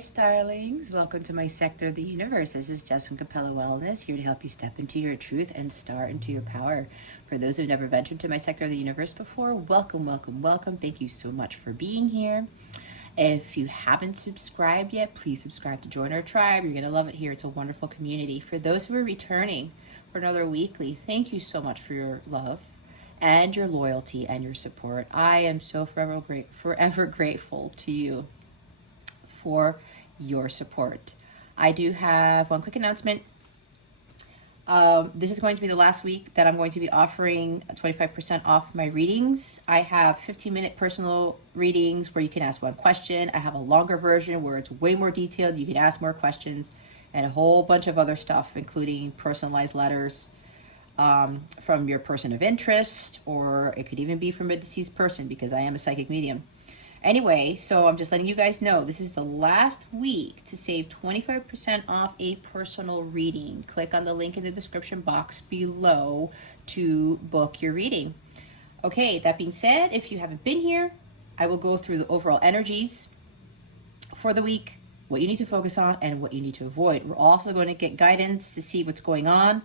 Starlings. Welcome to my sector of the universe. This is Jess from Capella Wellness, here to help you step into your truth and star into your power. For those who've never ventured to my sector of the universe before, welcome, welcome, welcome. Thank you so much for being here. If you haven't subscribed yet, please subscribe to join our tribe. You're going to love it here. It's a wonderful community. For those who are returning for another weekly, thank you so much for your love and your loyalty and your support. I am so forever grateful to you for your support. I do have one quick announcement. This is going to be the last week that I'm going to be offering 25% off my readings. I have 15-minute personal readings where you can ask one question. I have a longer version where it's way more detailed. You can ask more questions and a whole bunch of other stuff, including personalized letters from your person of interest, or it could even be from a deceased person because I am a psychic medium. Anyway, so I'm just letting you guys know this is the last week to save 25% off a personal reading. Click on the link in the description box below to book your reading. Okay, that being said, if you haven't been here, I will go through the overall energies for the week, what you need to focus on, and what you need to avoid. We're also going to get guidance to see what's going on,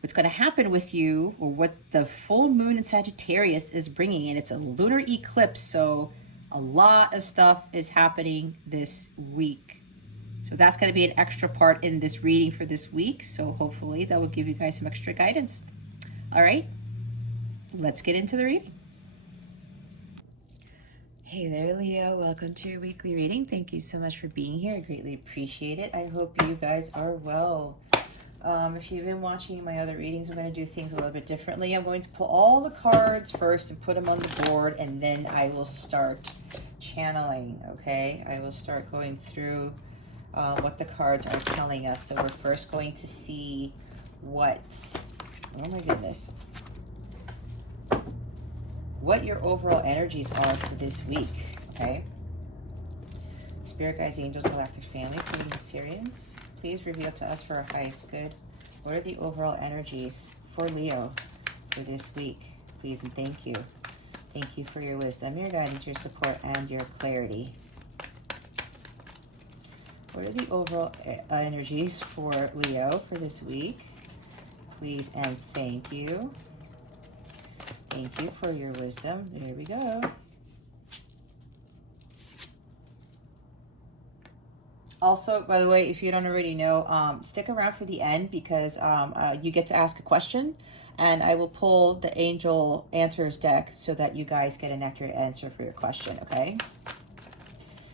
what's going to happen with you, or what the full moon in Sagittarius is bringing in. It's a lunar eclipse, so a lot of stuff is happening this week. So that's going to be an extra part in this reading for this week. So hopefully that will give you guys some extra guidance. All right, let's get into the reading. Hey there, Leo. Welcome to your weekly reading. Thank you so much for being here. I greatly appreciate it. I hope you guys are well. If you've been watching my other readings, I'm going to do things a little bit differently. I'm going to pull all the cards first and put them on the board, and then I will start channeling, okay? I will start going through what the cards are telling us. So we're first going to see what, oh my goodness, what your overall energies are for this week, okay? Spirit guides, angels, galactic family, Queen of Syrians. Please reveal to us for our highest good. What are the overall energies for Leo for this week? Please and thank you. Thank you for your wisdom, your guidance, your support, and your clarity. What are the overall energies for Leo for this week? Please and thank you. Thank you for your wisdom. There we go. Also, by the way, if you don't already know, stick around for the end because you get to ask a question and I will pull the angel answers deck so that you guys get an accurate answer for your question, okay?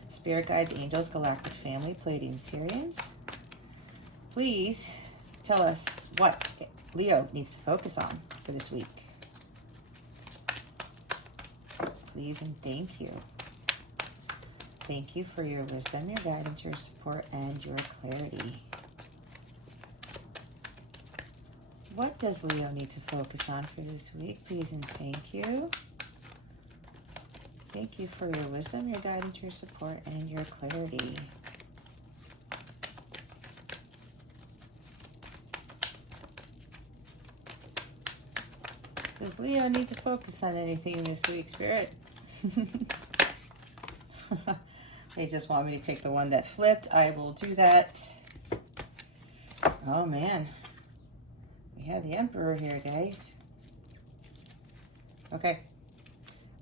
Spirit guides, angels, galactic family, Palladium Syrians. Please tell us what Leo needs to focus on for this week. Please and thank you. Thank you for your wisdom, your guidance, your support, and your clarity. What does Leo need to focus on for this week? Please and thank you. Thank you for your wisdom, your guidance, your support, and your clarity. Does Leo need to focus on anything this week, Spirit? They just want me to take the one that flipped. I will do that. Oh, man. We have the Emperor here, guys. Okay.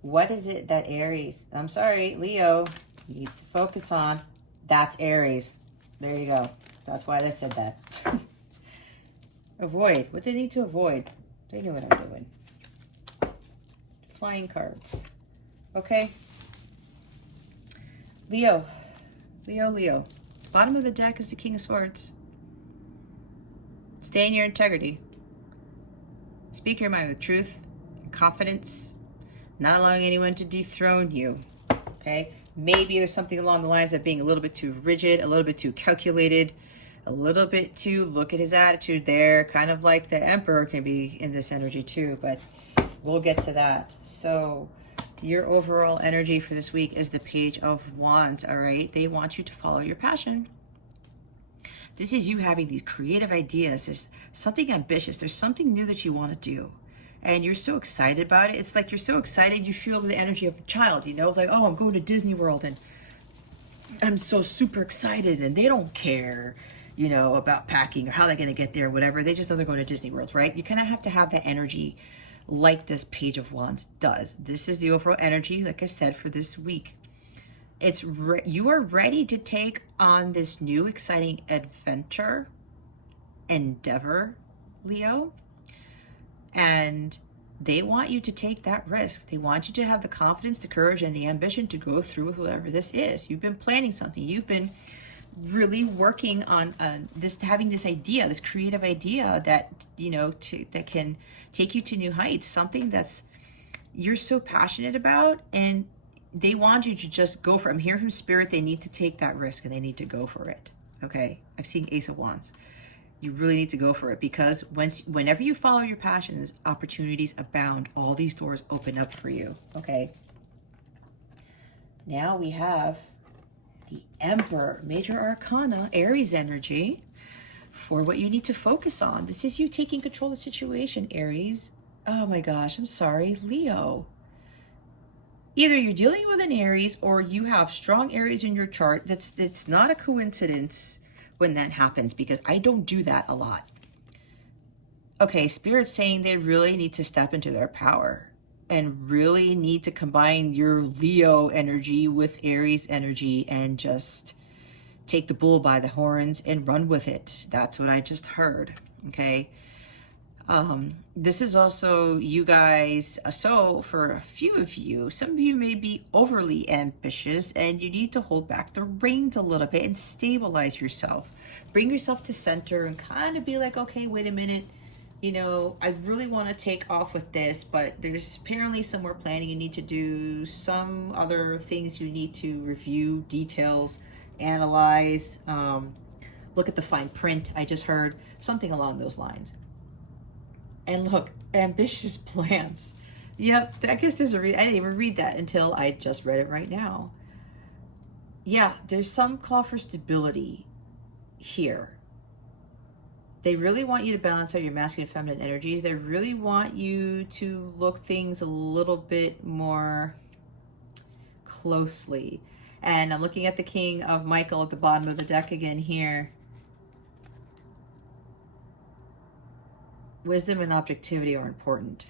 What is it that Leo needs to focus on? That's Aries. There you go. That's why they said that. Avoid. What they need to avoid. They know what I'm doing. Flying cards. Okay. Leo. Bottom of the deck is the King of Swords. Stay in your integrity. Speak your mind with truth and confidence. Not allowing anyone to dethrone you. Okay? Maybe there's something along the lines of being a little bit too rigid, a little bit too calculated, a little bit too, look at his attitude there. Kind of like the Emperor can be in this energy too, but we'll get to that. So your overall energy for this week is the Page of Wands, all right? They want you to follow your passion. This is you having these creative ideas. There's something ambitious. There's something new that you want to do. And you're so excited about it. It's like you're so excited you feel the energy of a child, you know? Like, oh, I'm going to Disney World and I'm so super excited, and they don't care, you know, about packing or how they're going to get there, whatever. They just know they're going to Disney World, right? You kind of have to have that energy like this Page of Wands does. This is the overall energy, like I said, for this week. You are ready to take on this new exciting adventure, endeavor, Leo, and they want you to take that risk. They want you to have the confidence, the courage, and the ambition to go through with whatever this is. You've been planning something. You've been really working on having this idea, this creative idea that, you know, that can take you to new heights, something that's you're so passionate about, and they want you to just go for it. I'm hearing from Spirit, they need to take that risk and they need to go for it. Okay, I've seen Ace of Wands. You really need to go for it, because whenever you follow your passions, opportunities abound. All these doors open up for you. Okay. Now we have the Emperor, Major Arcana, Aries energy for what you need to focus on. This is you taking control of the situation, Aries. Oh my gosh, I'm sorry, Leo. Either you're dealing with an Aries or you have strong Aries in your chart. It's not a coincidence when that happens, because I don't do that a lot. Okay, Spirit's saying they really need to step into their power and really need to combine your Leo energy with Aries energy and just take the bull by the horns and run with it. That's what I just heard. Okay. This is also you guys, so for a few of you, some of you may be overly ambitious and you need to hold back the reins a little bit and stabilize yourself. Bring yourself to center and kind of be like, okay, wait a minute, you know, I really want to take off with this, but there's apparently some more planning you need to do, some other things you need to review, details, analyze, look at the fine print. I just heard something along those lines. And look, ambitious plans. Yep, I guess there's I didn't even read that until I just read it right now. Yeah, there's some call for stability here. They really want you to balance out your masculine and feminine energies. They really want you to look things a little bit more closely. And I'm looking at the King of Michael at the bottom of the deck again here. Wisdom and objectivity are important.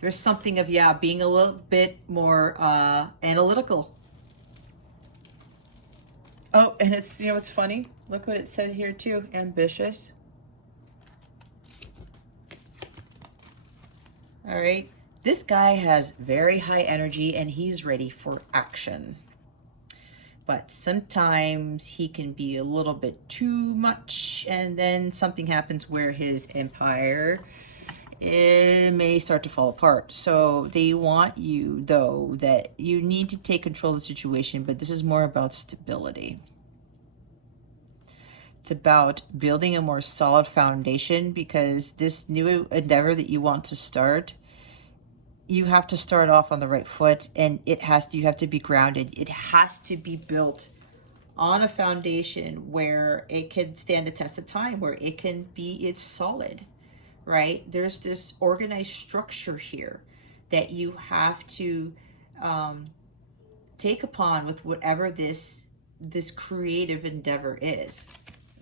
There's something of, yeah, being a little bit more analytical. Oh, and it's, you know, what's funny? Look what it says here too, ambitious. All right. This guy has very high energy and he's ready for action. But sometimes he can be a little bit too much, and then something happens where his empire, it may start to fall apart. So they want you, though, that you need to take control of the situation, but this is more about stability. It's about building a more solid foundation, because this new endeavor that you want to start, you have to start off on the right foot, and you have to be grounded. It has to be built on a foundation where it can stand the test of time, where it's solid, right? There's this organized structure here that you have to take upon with whatever this creative endeavor is.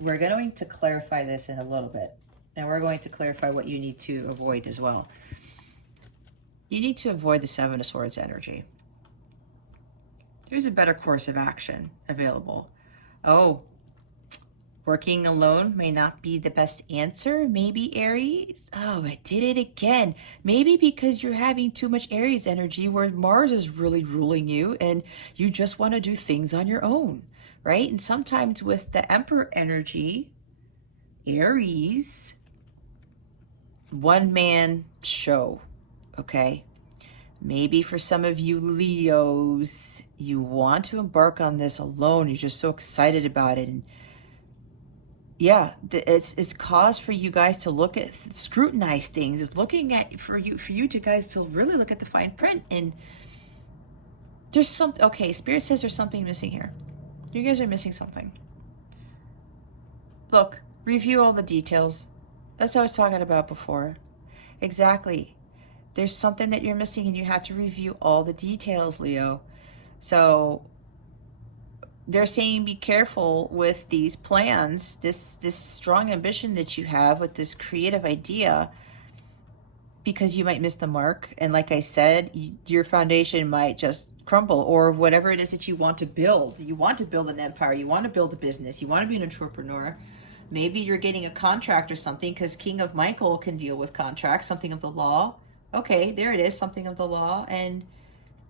We're going to clarify this in a little bit, and we're going to clarify what you need to avoid as well. You need to avoid the Seven of Swords energy. There's a better course of action available. Oh, working alone may not be the best answer. Maybe Aries. Oh, I did it again. Maybe because you're having too much Aries energy where Mars is really ruling you and you just want to do things on your own, right? And sometimes with the Emperor energy, Aries, one man show. Okay, maybe for some of you Leos, you want to embark on this alone. You're just so excited about it, and yeah, it's cause for you guys to look at, scrutinize things. It's looking at for you to guys to really look at the fine print. And there's something. Okay, Spirit says there's something missing here. You guys are missing something. Look, review all the details. That's what I was talking about before. Exactly. There's something that you're missing and you have to review all the details, Leo. So they're saying be careful with these plans, this strong ambition that you have with this creative idea, because you might miss the mark. And like I said, your foundation might just crumble, or whatever it is that you want to build. You want to build an empire, you want to build a business, you want to be an entrepreneur. Maybe you're getting a contract or something, because King of Michael can deal with contracts, something of the law. Okay, there it is, something of the law. And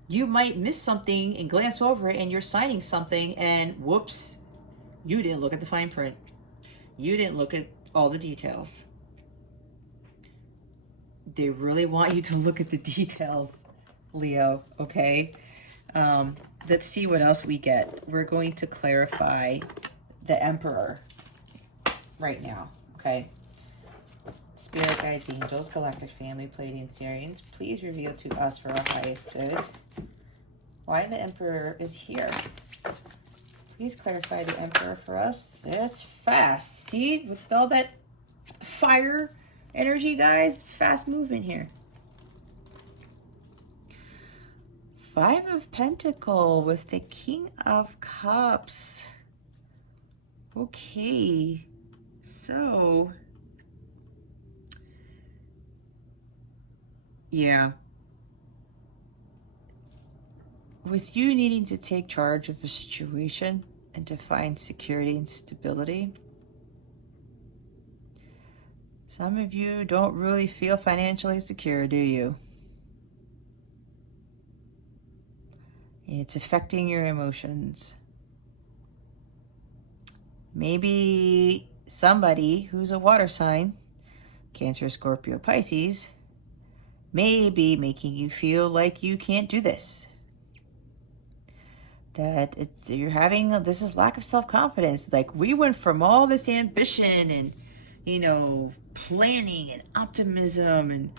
you might miss something and glance over it, and you're signing something, and whoops, you didn't look at the fine print. You didn't look at all the details. They really want you to look at the details, Leo, okay? Let's see what else we get. We're going to clarify the Emperor right now, okay? Spirit guides, angels, galactic family, Pleiadian Sirians, please reveal to us for our highest good why the Emperor is here. Please clarify the Emperor for us. That's fast. See, with all that fire energy, guys, fast movement here. Five of Pentacles with the King of Cups. Okay, so yeah, with you needing to take charge of a situation and to find security and stability, some of you don't really feel financially secure, do you? It's affecting your emotions. Maybe somebody who's a water sign, Cancer, Scorpio, Pisces, may be making you feel like you can't do this. That you're having, this is lack of self-confidence. Like, we went from all this ambition and, you know, planning and optimism and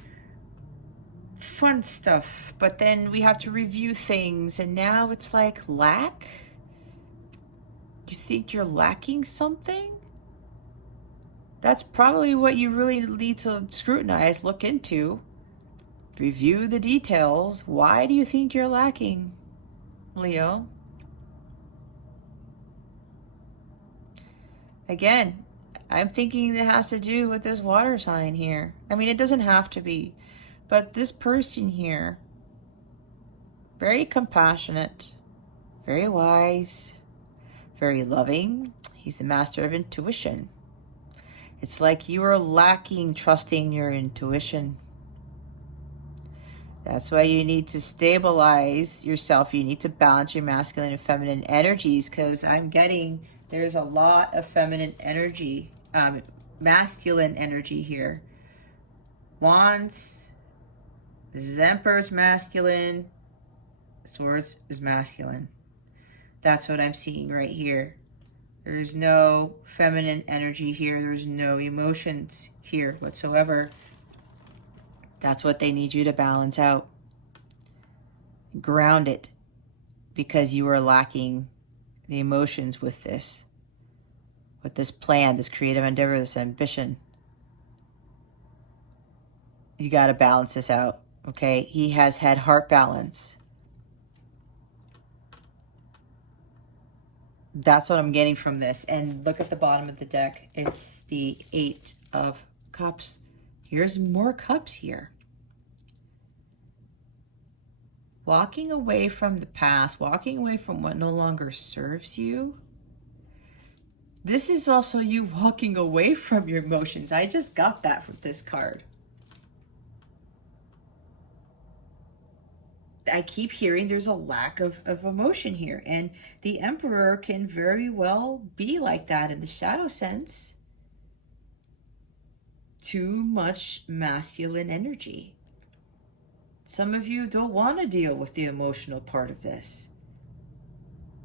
fun stuff, but then we have to review things, and now it's like lack. You think you're lacking something? That's probably what you really need to scrutinize, look into, review the details. Why do you think you're lacking, Leo? Again, I'm thinking it has to do with this water sign here. I mean, it doesn't have to be, but this person here, very compassionate, very wise, very loving. He's the master of intuition. It's like you are lacking trusting your intuition. That's why you need to stabilize yourself. You need to balance your masculine and feminine energies, because I'm getting there's a lot of feminine energy, masculine energy here. Wands, this is Emperor's masculine, Swords is masculine. That's what I'm seeing right here. There's no feminine energy here. There's no emotions here whatsoever. That's what they need you to balance out. Ground it, because you are lacking the emotions with this plan, this creative endeavor, this ambition. You got to balance this out, okay? He has had heart balance. That's what I'm getting from this. And look at the bottom of the deck. It's the 8 of Cups. Here's more cups here. Walking away from the past, walking away from what no longer serves you. This is also you walking away from your emotions. I just got that from this card. I keep hearing there's a lack of emotion here. And the Emperor can very well be like that in the shadow sense. Too much masculine energy. Some of you don't want to deal with the emotional part of this.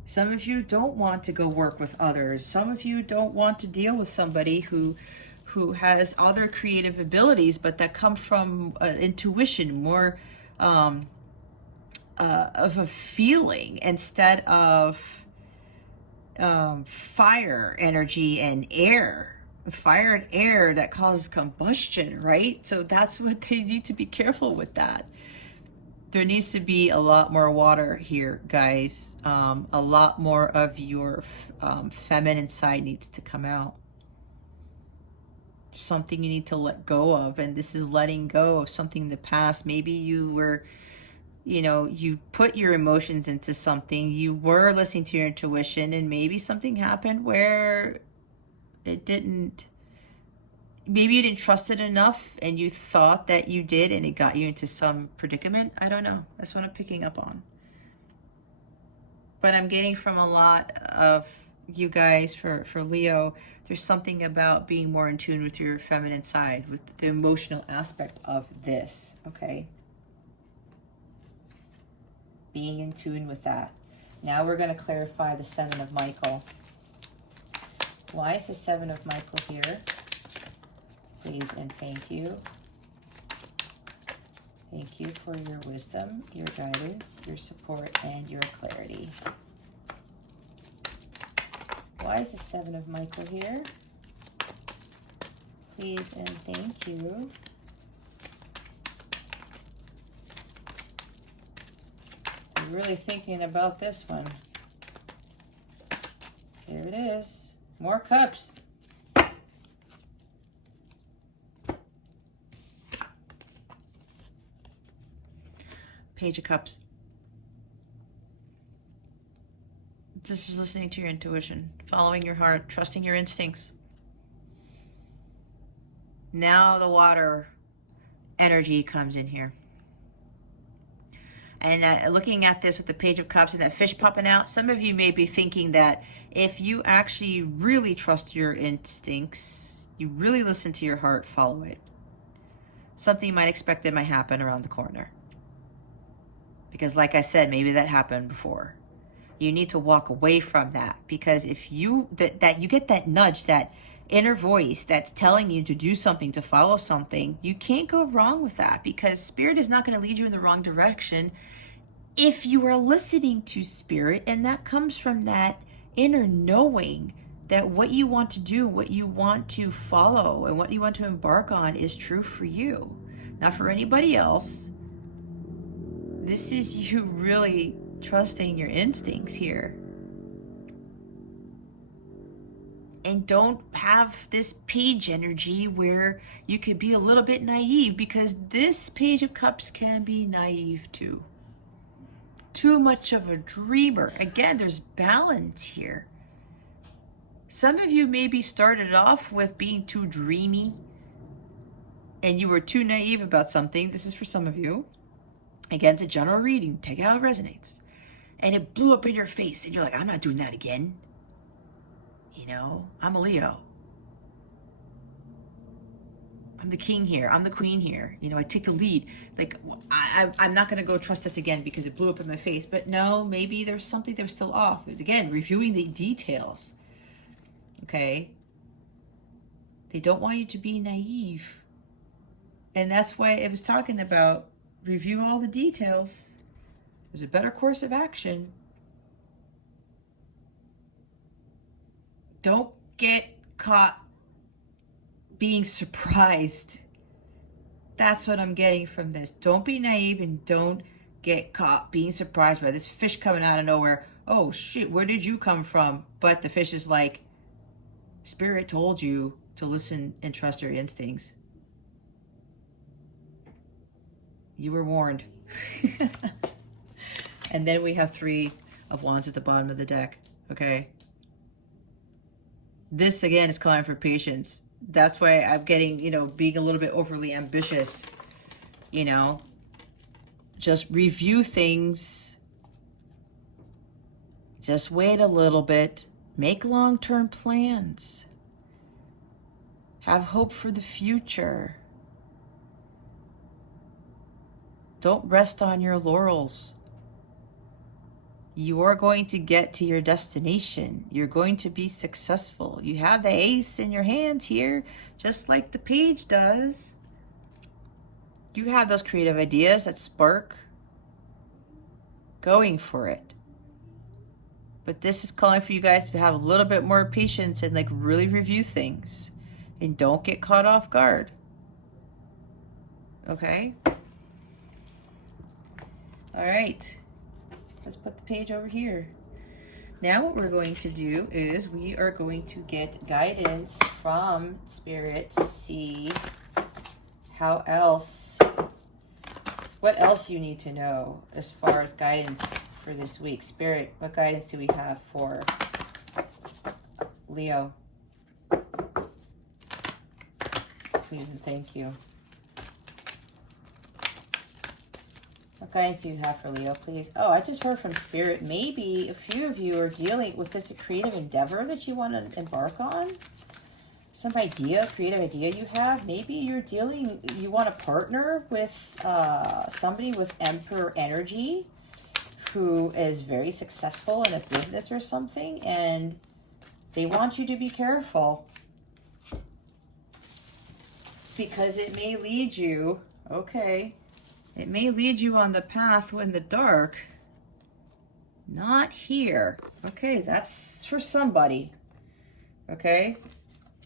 Some of you don't want to go work with others. Some of you don't want to deal with somebody who has other creative abilities, but that come from intuition, more of a feeling instead of fire energy and air. Fire and air that causes combustion, right? So that's what they need to be careful with that. There needs to be a lot more water here, guys. A lot more of your feminine side needs to come out. Something you need to let go of, and this is letting go of something in the past. Maybe you were, you know, you put your emotions into something, you were listening to your intuition, and maybe something happened where it didn't, maybe you didn't trust it enough and you thought that you did, and it got you into some predicament. I don't know. That's what I'm picking up on. But I'm getting from a lot of you guys, for Leo, there's something about being more in tune with your feminine side, with the emotional aspect of this, okay? Being in tune with that. Now we're going to clarify the Seven of Michael. Why is the Seven of Michael here? Please and thank you. Thank you for your wisdom, your guidance, your support, and your clarity. Why is the Seven of Michael here? Please and thank you. I'm really thinking about this one. Here it is. More cups. Page of Cups. This is listening to your intuition, following your heart, trusting your instincts. Now the water energy comes in here. And looking at this with the Page of Cups and that fish popping out, some of you may be thinking that if you actually really trust your instincts, you really listen to your heart, follow it, something you might expect that might happen around the corner. Because like I said, maybe that happened before. You need to walk away from that, because if you that you get that nudge, that inner voice that's telling you to do something, to follow something, you can't go wrong with that, because Spirit is not going to lead you in the wrong direction if you are listening to Spirit. And that comes from that inner knowing that what you want to do, what you want to follow, and what you want to embark on is true for you, not for anybody else. This is you really trusting your instincts here. And don't have this page energy where you could be a little bit naive, because this Page of Cups can be naive too. Too much of a dreamer. Again, there's balance here. Some of you maybe started off with being too dreamy and you were too naive about something. This is for some of you. Again, it's a general reading. Take it how it resonates. And it blew up in your face, and you're like, I'm not doing that again. You know, I'm a Leo. I'm the king here. I'm the queen here. You know, I take the lead. Like, I'm not going to go trust this again because it blew up in my face. But no, maybe there's something that was still off. Again, reviewing the details. Okay? They don't want you to be naive. And that's why it was talking about review all the details. There's a better course of action. Don't get caught being surprised. That's what I'm getting from this. Don't be naive, and don't get caught being surprised by this fish coming out of nowhere. Oh shit, where did you come from? But the fish is like, Spirit told you to listen and trust your instincts. You were warned. And then we have Three of Wands at the bottom of the deck, okay? This, again, is calling for patience. That's why I'm getting, you know, being a little bit overly ambitious, you know? Just review things. Just wait a little bit. Make long-term plans. Have hope for the future. Don't rest on your laurels. You are going to get to your destination. You're going to be successful. You have the ace in your hands here, just like the page does. You have those creative ideas that spark. Going for it. But this is calling for you guys to have a little bit more patience and like really review things. And don't get caught off guard. Okay? All right. Let's put the page over here. Now what we're going to do is we are going to get guidance from Spirit to see what else you need to know as far as guidance for this week. Spirit, what guidance do we have for Leo? Please and thank you. What guidance do you have for Leo, please? Oh, I just heard from Spirit. Maybe a few of you are dealing with this creative endeavor that you want to embark on. Some creative idea you have. Maybe you want to partner with somebody with Emperor energy who is very successful in a business or something, and they want you to be careful because it may lead you, it may lead you on the path in the dark. Not here. Okay, that's for somebody. Okay?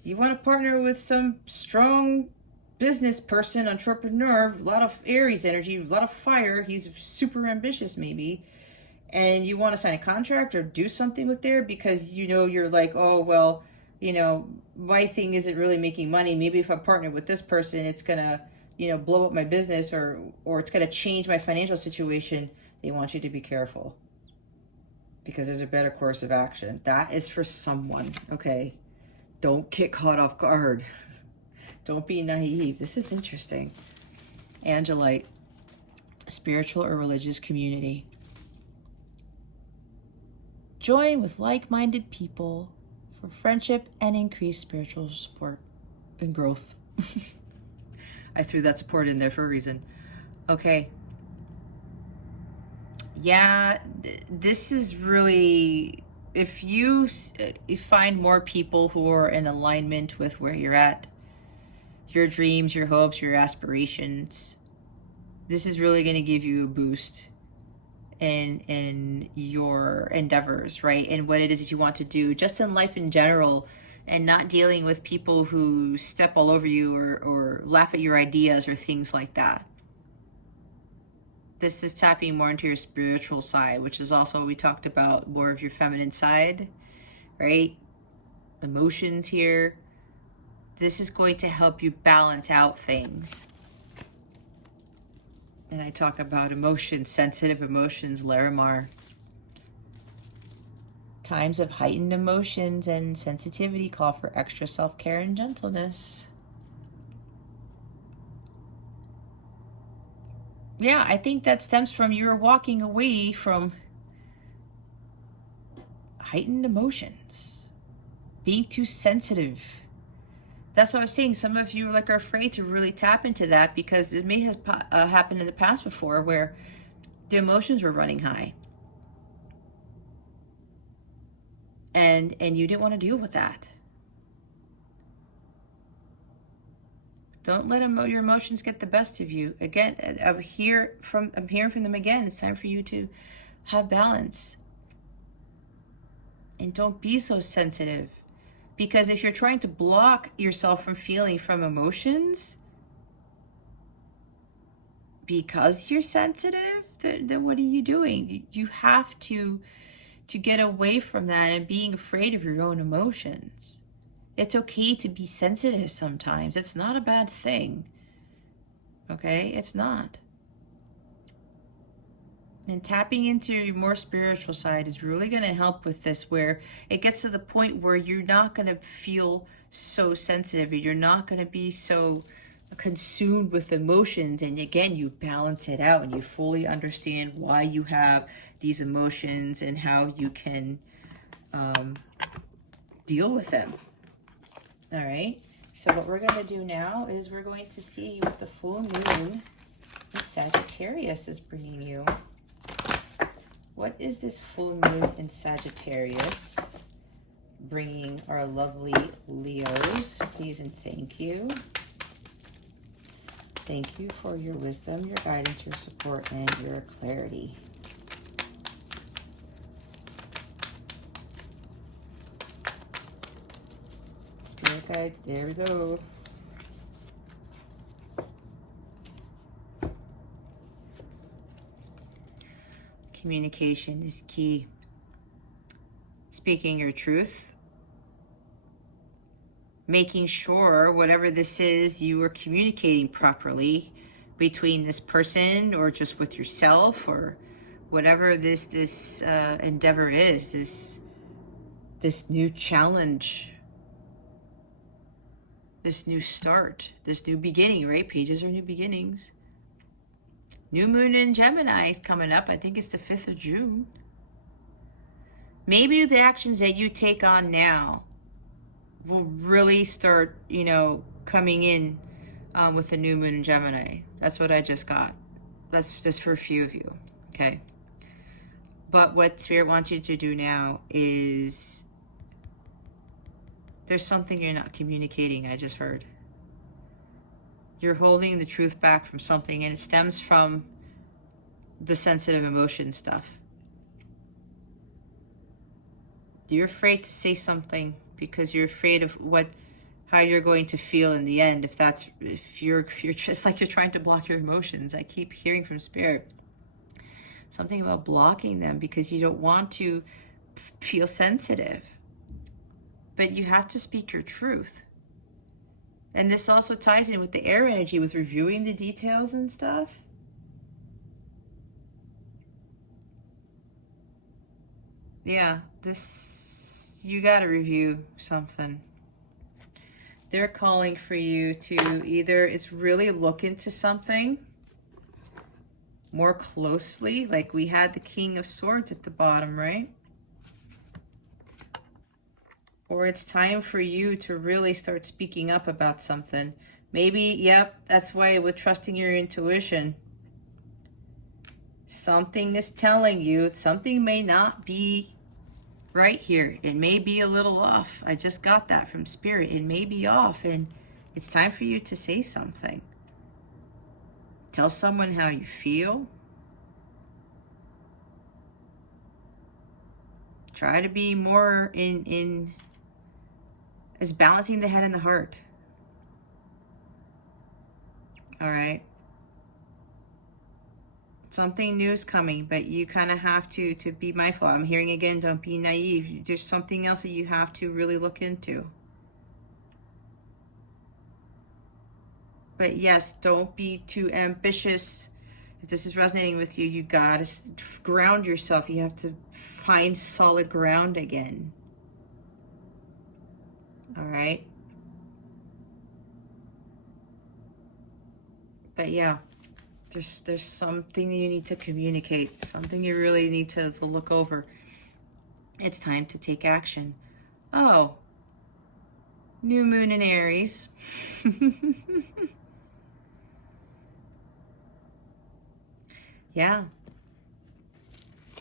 You want to partner with some strong business person, entrepreneur, a lot of Aries energy, a lot of fire. He's super ambitious maybe. And you want to sign a contract or do something with there because you're like, oh, well, my thing isn't really making money. Maybe if I partner with this person, it's going to, blow up my business or it's going to change my financial situation. They want you to be careful because there's a better course of action. That is for someone, okay? Don't get caught off guard. Don't be naive. This is interesting. Angelite, spiritual or religious community. Join with like-minded people for friendship and increased spiritual support and growth. I threw that support in there for a reason. Okay. Yeah, this is really, if you find more people who are in alignment with where you're at, your dreams, your hopes, your aspirations, this is really going to give you a boost in your endeavors, right? And what it is that you want to do just in life in general, and not dealing with people who step all over you or laugh at your ideas or things like that. This is tapping more into your spiritual side, which is also what we talked about, more of your feminine side, right? Emotions here. This is going to help you balance out things. And I talk about emotions, sensitive emotions, Larimar. Times of heightened emotions and sensitivity call for extra self-care and gentleness. Yeah, I think that stems from you walking away from heightened emotions, being too sensitive. That's what I was saying. Some of you are afraid to really tap into that because it may have happened in the past before where the emotions were running high. And you didn't want to deal with that. Don't let your emotions get the best of you. Again, I'm hearing from them again. It's time for you to have balance. And don't be so sensitive. Because if you're trying to block yourself from feeling from emotions because you're sensitive, then what are you doing? You have to get away from that and being afraid of your own emotions. It's okay to be sensitive sometimes. It's not a bad thing. Okay? It's not. And tapping into your more spiritual side is really going to help with this, where it gets to the point where you're not going to feel so sensitive. You're not going to be so consumed with emotions. And again, you balance it out and you fully understand why you have these emotions and how you can deal with them. All right. So what we're going to do now is we're going to see what the full moon in Sagittarius is bringing you. What is this full moon in Sagittarius bringing our lovely Leos? Please and thank you. Thank you for your wisdom, your guidance, your support, and your clarity. Spirit guides, there we go. Communication is key. Speaking your truth. Making sure whatever this is, you are communicating properly between this person or just with yourself, or whatever this endeavor is, this new challenge, this new start, this new beginning, right? Pages are new beginnings. New moon in Gemini is coming up. I think it's the 5th of June. Maybe the actions that you take on now will really start, coming in with the new moon in Gemini. That's what I just got. That's just for a few of you, okay? But what Spirit wants you to do now is, there's something you're not communicating, I just heard. You're holding the truth back from something, and it stems from the sensitive emotion stuff. You're afraid to say something because you're afraid of how you're going to feel in the end. If you're just like you're trying to block your emotions. I keep hearing from Spirit something about blocking them because you don't want to feel sensitive. But you have to speak your truth. And this also ties in with the air energy, with reviewing the details and stuff. Yeah, you gotta review something. They're calling for you to either, it's really look into something more closely, like we had the King of Swords at the bottom, right? Or it's time for you to really start speaking up about something. Maybe, yep, that's why with trusting your intuition, something is telling you something may not be right here. It may be a little off. I just got that from Spirit. It may be off, and it's time for you to say something. Tell someone how you feel. Try to be more in as balancing the head and the heart. All right. Something new is coming, but you kind of have to be mindful. I'm hearing again, don't be naive. There's something else that you have to really look into. But yes, don't be too ambitious. If this is resonating with you, you gotta ground yourself. You have to find solid ground again. All right? But yeah, there's something you need to communicate, something you really need to look over. It's time to take action. Oh, new moon in Aries. Yeah.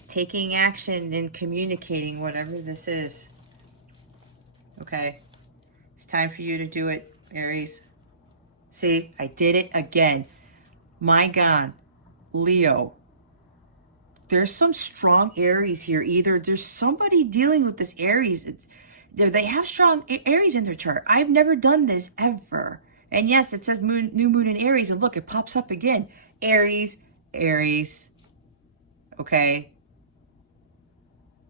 Taking action and communicating whatever this is. Okay. It's time for you to do it, Aries. See, I did it again. My God, Leo. There's some strong Aries here. Either there's somebody dealing with this Aries. They have strong Aries in their chart. I've never done this ever. And yes, it says new moon in Aries. And look, it pops up again. Aries, Aries. Okay.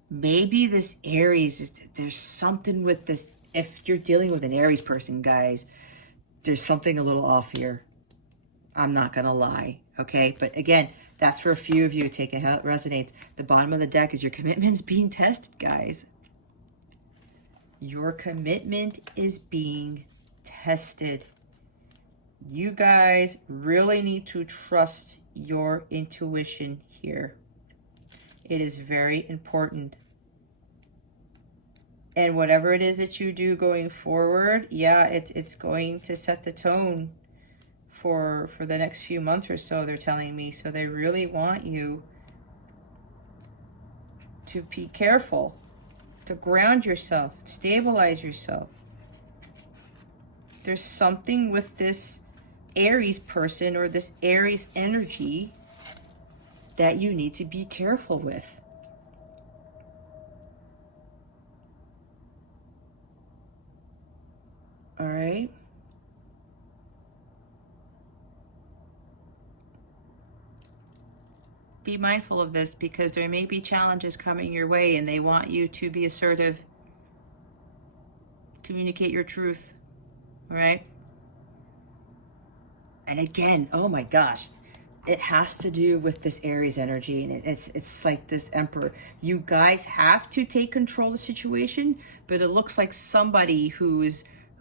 Maybe this Aries, there's something with this. If you're dealing with an Aries person, guys, there's something a little off here. I'm not going to lie. Okay. But again, that's for a few of you. Take it how it resonates. The bottom of the deck is your commitment's being tested, guys. Your commitment is being tested. You guys really need to trust your intuition here. It is very important. And whatever it is that you do going forward, yeah, it's going to set the tone for the next few months or so, they're telling me. So they really want you to be careful, to ground yourself, stabilize yourself. There's something with this Aries person or this Aries energy that you need to be careful with. All right. be mindful of this because there may be challenges coming your way and they want you to be assertive. Communicate your truth, all right? And again, oh my gosh, it has to do with this Aries energy, and it's like this Emperor. You guys have to take control of the situation, but it looks like somebody who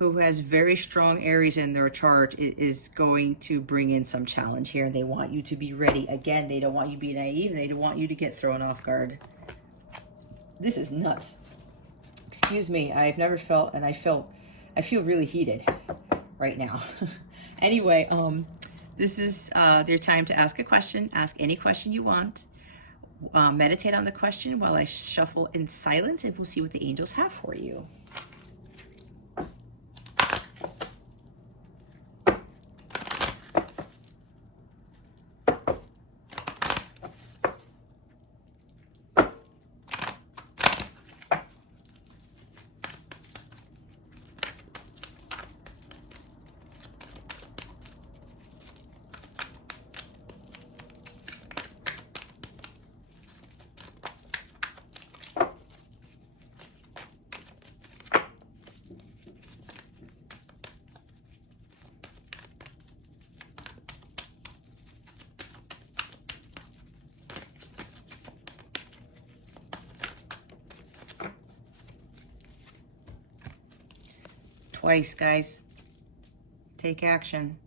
has very strong Aries in their chart is going to bring in some challenge here, and they want you to be ready. Again, they don't want you to be naive. They don't want you to get thrown off guard. This is nuts. Excuse me. I've never felt, and I feel really heated right now. Anyway, this is your time to ask a question. Ask any question you want. Meditate on the question while I shuffle in silence, and we'll see what the angels have for you. Twice, guys. Take action.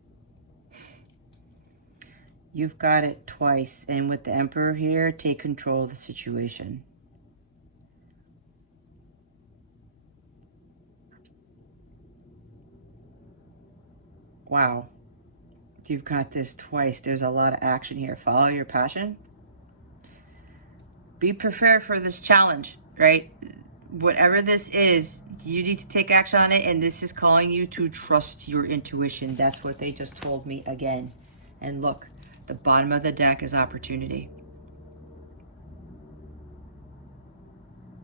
You've got it twice. And with the Emperor here, take control of the situation. Wow. You've got this twice. There's a lot of action here. Follow your passion. Be prepared for this challenge, right? Whatever this is, you need to take action on it, and this is calling you to trust your intuition. That's what they just told me again. And look, the bottom of the deck is opportunity.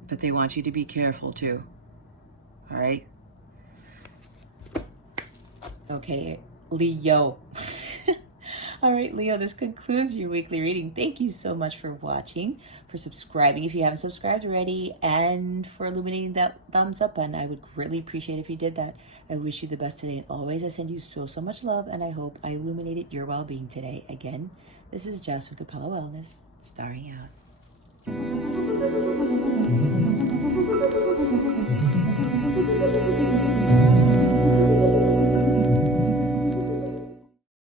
But they want you to be careful too. All right? Okay, Leo. All right, Leo, this concludes your weekly reading. Thank you so much for watching, for subscribing if you haven't subscribed already, and for illuminating that thumbs up button. I would greatly appreciate if you did that. I wish you the best today and always. I send you so much love, and I hope I illuminated your well-being today. Again, this is Jess with Capella Wellness, starring out.